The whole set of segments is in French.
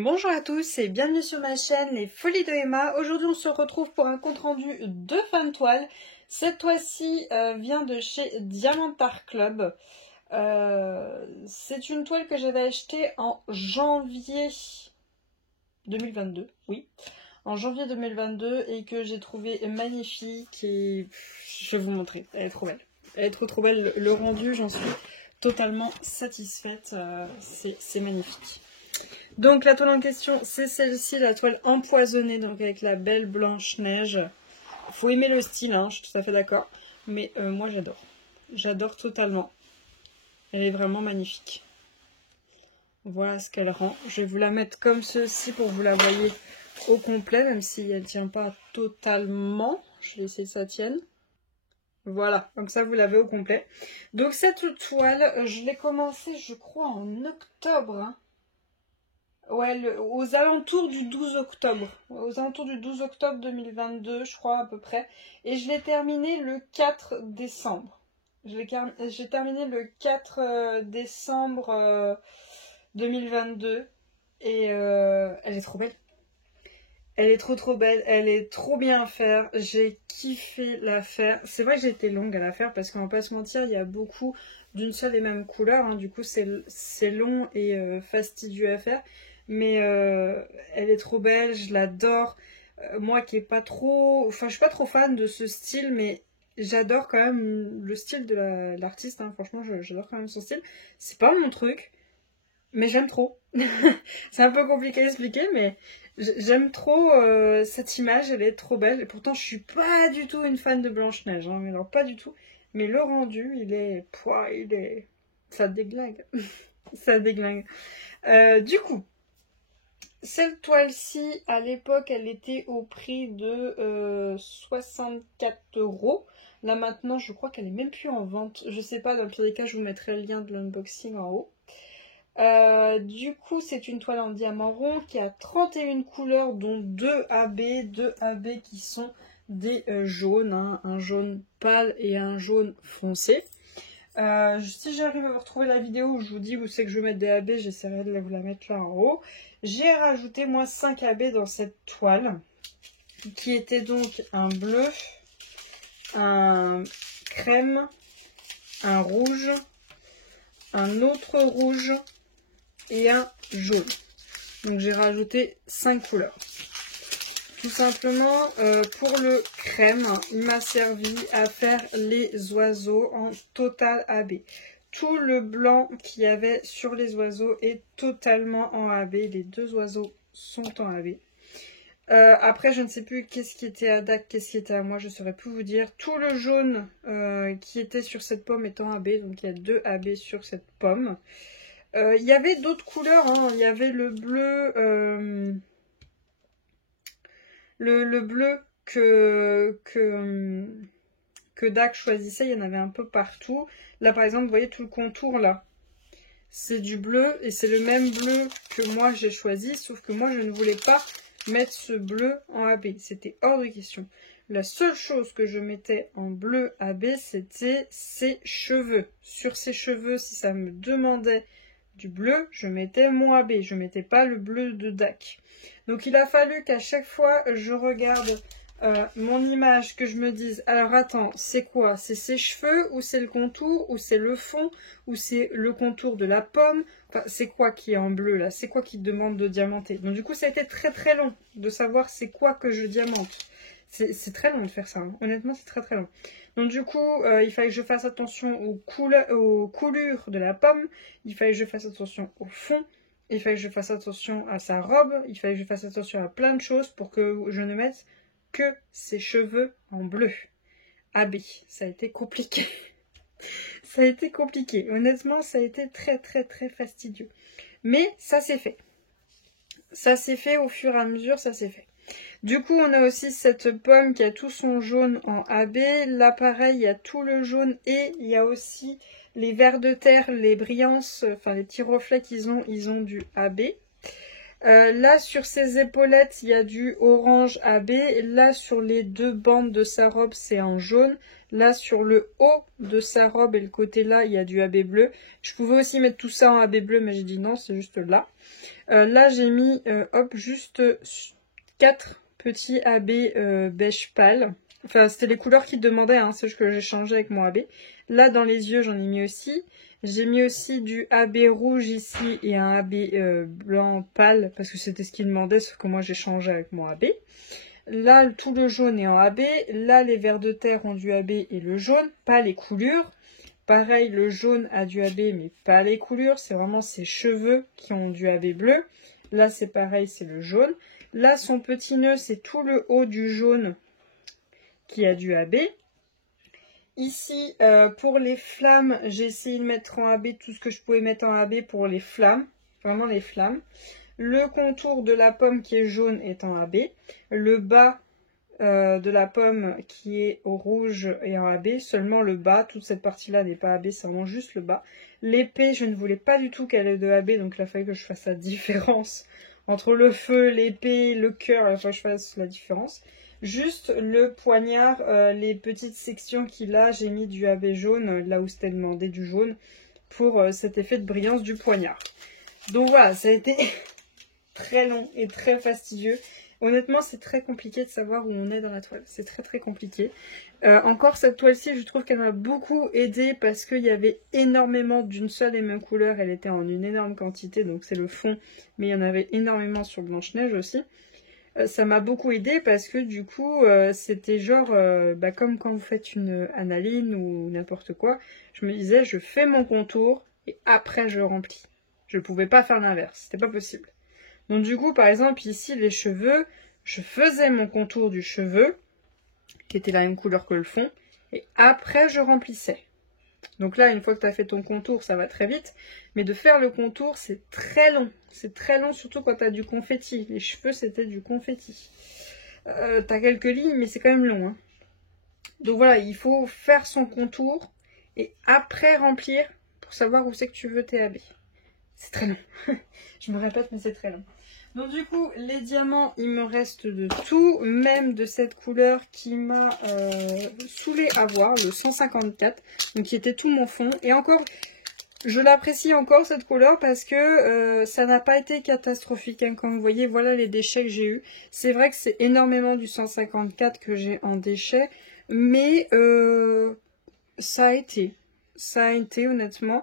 Bonjour à tous et bienvenue sur ma chaîne Les Folies de Emma. Aujourd'hui on se retrouve pour un compte rendu de fin de toile. Cette toile-ci vient de chez Diamant Art Club. C'est une toile que j'avais achetée en janvier 2022, oui, en janvier 2022 et que j'ai trouvé magnifique et je vais vous montrer, elle est trop belle. Elle est trop belle, le rendu, j'en suis totalement satisfaite, c'est magnifique. Donc la toile en question, c'est celle-ci, la toile empoisonnée, donc avec la belle Blanche-Neige. Faut aimer le style, hein, je suis tout à fait d'accord. Mais moi j'adore. J'adore totalement. Elle est vraiment magnifique. Voilà ce qu'elle rend. Je vais vous la mettre comme ceci pour que vous la voyez au complet, même si elle ne tient pas totalement. Je vais essayer que ça tienne. Voilà, comme ça vous l'avez au complet. Donc cette toile, je l'ai commencée je crois en octobre, hein. Ouais, aux alentours du 12 octobre. Aux alentours du 12 octobre 2022, je crois, à peu près. Et je l'ai terminé le 4 décembre. J'ai terminé le 4 décembre 2022. Et elle est trop belle. Elle est trop belle. Elle est trop bien à faire. J'ai kiffé la faire. C'est vrai que j'ai été longue à la faire parce qu'on va pas se mentir, il y a beaucoup d'une seule et même couleur. Hein. Du coup, c'est long et fastidieux à faire. Mais elle est trop belle, je l'adore. Moi qui est pas trop... Enfin, je suis pas trop fan de ce style, mais j'adore quand même le style de l'artiste. Hein. Franchement, j'adore quand même son style. C'est pas mon truc, mais j'aime trop. C'est un peu compliqué à expliquer, mais j'aime trop cette image, elle est trop belle. Et pourtant, je suis pas du tout une fan de Blanche-Neige, hein, mais alors pas du tout. Mais le rendu, il est... Ça déglingue. Ça déglingue. Du coup... Cette toile-ci, à l'époque, elle était au prix de 64 €. Là maintenant, je crois qu'elle est même plus en vente. Je sais pas, dans tous les cas, je vous mettrai le lien de l'unboxing en haut. Du coup, c'est une toile en diamant rond qui a 31 couleurs, dont 2 AB qui sont des jaunes, hein, un jaune pâle et un jaune foncé. Si j'arrive à vous retrouver la vidéo où je vous dis où c'est que je vais mettre des AB, j'essaierai de vous la mettre là en haut. J'ai rajouté moi 5 AB dans cette toile, qui était donc un bleu, un crème, un rouge, un autre rouge et un jaune. Donc j'ai rajouté 5 couleurs. Tout simplement, pour le crème, il m'a servi à faire les oiseaux en total AB. Tout le blanc qu'il y avait sur les oiseaux est totalement en AB. Les deux oiseaux sont en AB. Après, je ne sais plus qu'est-ce qui était à DAC, qu'est-ce qui était à moi, je ne saurais plus vous dire. Tout le jaune qui était sur cette pomme est en AB, donc il y a 2 AB sur cette pomme. Il y avait d'autres couleurs, hein. Il y avait le bleu... Le bleu que DAC choisissait, il y en avait un peu partout. Là, par exemple, vous voyez tout le contour, là. C'est du bleu, et c'est le même bleu que moi j'ai choisi, sauf que moi, je ne voulais pas mettre ce bleu en AB. C'était hors de question. La seule chose que je mettais en bleu AB, c'était ses cheveux. Sur ses cheveux, si ça me demandait du bleu, je mettais mon AB, je mettais pas le bleu de DAC. Donc il a fallu qu'à chaque fois je regarde mon image, que je me dise, alors attends, c'est quoi? C'est ses cheveux, ou c'est le contour, ou c'est le fond, ou c'est le contour de la pomme? Enfin, c'est quoi qui est en bleu là? C'est quoi qui demande de diamanter? Donc du coup ça a été très long de savoir c'est quoi que je diamante. C'est très long de faire ça, hein. Honnêtement c'est très long. Donc du coup, il fallait que je fasse attention aux coulures de la pomme, il fallait que je fasse attention au fond, il fallait que je fasse attention à sa robe, il fallait que je fasse attention à plein de choses pour que je ne mette que ses cheveux en bleu. AB, ça a été compliqué. Ça a été compliqué. Honnêtement, ça a été très fastidieux. Mais ça s'est fait. Ça s'est fait au fur et à mesure, ça s'est fait. Du coup, on a aussi cette pomme qui a tout son jaune en AB. Là, pareil, il y a tout le jaune et il y a aussi les vers de terre, les brillances, enfin les petits reflets qu'ils ont du AB. Là, sur ses épaulettes, il y a du orange AB. Là, sur les deux bandes de sa robe, c'est en jaune. Là, sur le haut de sa robe et le côté là, il y a du AB bleu. Je pouvais aussi mettre tout ça en AB bleu, mais j'ai dit non, c'est juste là. Là, j'ai mis, hop, juste 4 petits AB beige pâle. Enfin, c'était les couleurs qu'il demandait, hein, c'est ce que j'ai changé avec mon AB. Là, dans les yeux, j'en ai mis aussi. J'ai mis aussi du AB rouge ici et un AB blanc pâle, parce que c'était ce qu'il demandait, sauf que moi, j'ai changé avec mon AB. Là, tout le jaune est en AB. Là, les vers de terre ont du AB et le jaune, pas les coulures. Pareil, le jaune a du AB, mais pas les coulures. C'est vraiment ses cheveux qui ont du AB bleu. Là, c'est pareil, c'est le jaune. Là, son petit nœud, c'est tout le haut du jaune qui a du AB. Ici, pour les flammes, j'ai essayé de mettre en AB tout ce que je pouvais mettre en AB pour les flammes. Vraiment les flammes. Le contour de la pomme qui est jaune est en AB. Le bas de la pomme qui est au rouge est en AB. Seulement le bas, toute cette partie-là n'est pas AB, c'est vraiment juste le bas. L'épée, je ne voulais pas du tout qu'elle ait de AB, donc il a fallu que je fasse la différence entre le feu, l'épée, le cœur, il a fallu que je fasse la différence. Juste le poignard, les petites sections qu'il a, j'ai mis du AB jaune, là où c'était demandé du jaune, pour cet effet de brillance du poignard. Donc voilà, ça a été très long et très fastidieux. Honnêtement, c'est très compliqué de savoir où on est dans la toile. C'est très très compliqué. Encore cette toile-ci, je trouve qu'elle m'a beaucoup aidée parce qu'il y avait énormément d'une seule et même couleur. Elle était en une énorme quantité, donc c'est le fond. Mais il y en avait énormément sur Blanche-Neige aussi. Ça m'a beaucoup aidée parce que du coup, c'était genre, comme quand vous faites une analyse ou n'importe quoi. Je me disais, je fais mon contour et après je remplis. Je ne pouvais pas faire l'inverse, c'était pas possible. Donc du coup, par exemple, ici, les cheveux, je faisais mon contour du cheveu, qui était la même couleur que le fond, et après, je remplissais. Donc là, une fois que tu as fait ton contour, ça va très vite, mais de faire le contour, c'est très long. C'est très long, surtout quand tu as du confetti. Les cheveux, c'était du confetti. Tu as quelques lignes, mais c'est quand même long. Hein. Donc voilà, il faut faire son contour, et après remplir, pour savoir où c'est que tu veux tes habits. C'est très long. Je me répète, mais c'est très long. Donc du coup, les diamants, il me reste de tout, même de cette couleur qui m'a saoulé à voir, le 154, donc qui était tout mon fond. Et encore, je l'apprécie encore cette couleur parce que ça n'a pas été catastrophique. Hein. Comme vous voyez, voilà les déchets que j'ai eu. C'est vrai que c'est énormément du 154 que j'ai en déchets, mais ça a été honnêtement.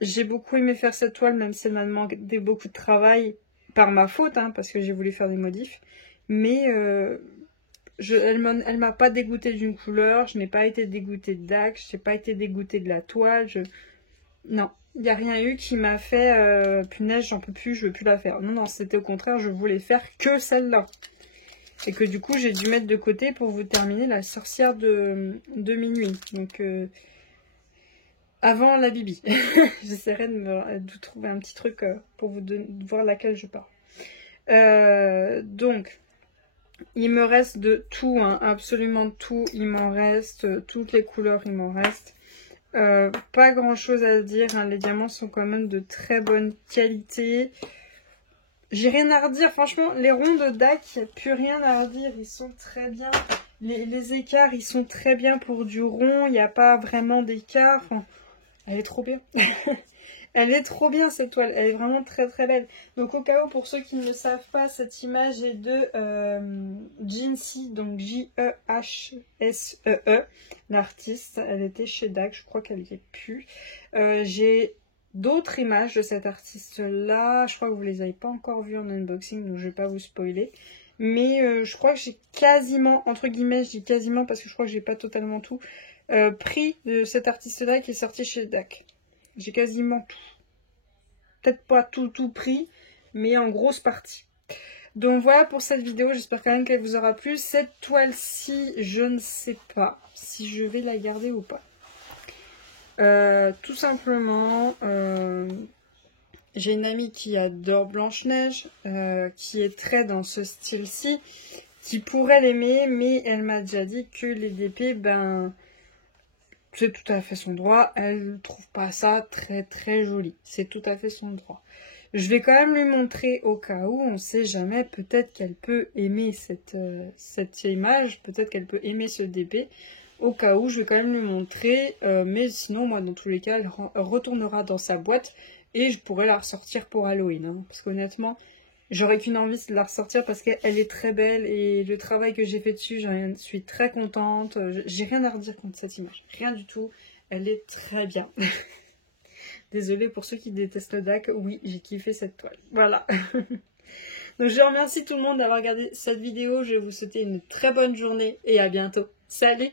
J'ai beaucoup aimé faire cette toile, même si elle m'a demandé beaucoup de travail. Par ma faute, hein, parce que j'ai voulu faire des modifs. Mais elle m'a pas dégoûtée d'une couleur. Je n'ai pas été dégoûtée de DAC. Je n'ai pas été dégoûtée de la toile. Non, il n'y a rien eu qui m'a fait punaise, j'en peux plus, je veux plus la faire. Non, non, c'était au contraire, je voulais faire que celle-là. Et que du coup, j'ai dû mettre de côté pour vous terminer la sorcière de minuit. Donc, avant la Bibi. J'essaierai de trouver un petit truc pour vous voir laquelle je pars. Donc, il me reste de tout, hein, absolument tout. Il m'en reste, toutes les couleurs, il m'en reste. Pas grand chose à dire, hein, les diamants sont quand même de très bonne qualité. J'ai rien à redire, franchement, les ronds de DAC, il n'y a plus rien à redire, ils sont très bien. Les écarts, ils sont très bien pour du rond, il n'y a pas vraiment d'écart. Enfin, elle est trop bien. Elle est trop bien cette toile, elle est vraiment très très belle. Donc au cas où, pour ceux qui ne le savent pas, cette image est de Jinsi, donc J-E-H-S-E-E, l'artiste. Elle était chez DAC, je crois qu'elle n'y est plus. J'ai d'autres images de cet artiste-là, je crois que vous ne les avez pas encore vues en unboxing, donc je ne vais pas vous spoiler. Mais je crois que j'ai quasiment, entre guillemets, je dis quasiment parce que je crois que j'ai pas totalement tout, pris de cet artiste-là qui est sorti chez DAC. J'ai quasiment tout. Peut-être pas tout pris, mais en grosse partie. Donc voilà pour cette vidéo, j'espère quand même qu'elle vous aura plu. Cette toile-ci, je ne sais pas si je vais la garder ou pas. Tout simplement, j'ai une amie qui adore Blanche-Neige, qui est très dans ce style-ci, qui pourrait l'aimer, mais elle m'a déjà dit que les DP, ben, c'est tout à fait son droit. Elle ne trouve pas ça très très joli. C'est tout à fait son droit. Je vais quand même lui montrer au cas où, on sait jamais, peut-être qu'elle peut aimer cette image, peut-être qu'elle peut aimer ce DP. Au cas où, je vais quand même lui montrer, mais sinon, moi, dans tous les cas, elle retournera dans sa boîte et je pourrais la ressortir pour Halloween. Hein, parce qu'honnêtement, j'aurais qu'une envie de la ressortir parce qu'elle est très belle et le travail que j'ai fait dessus, j'en suis très contente. J'ai rien à redire contre cette image, rien du tout. Elle est très bien. Désolée pour ceux qui détestent le DAC, oui, j'ai kiffé cette toile. Voilà. Donc je remercie tout le monde d'avoir regardé cette vidéo. Je vais vous souhaiter une très bonne journée et à bientôt. Salut!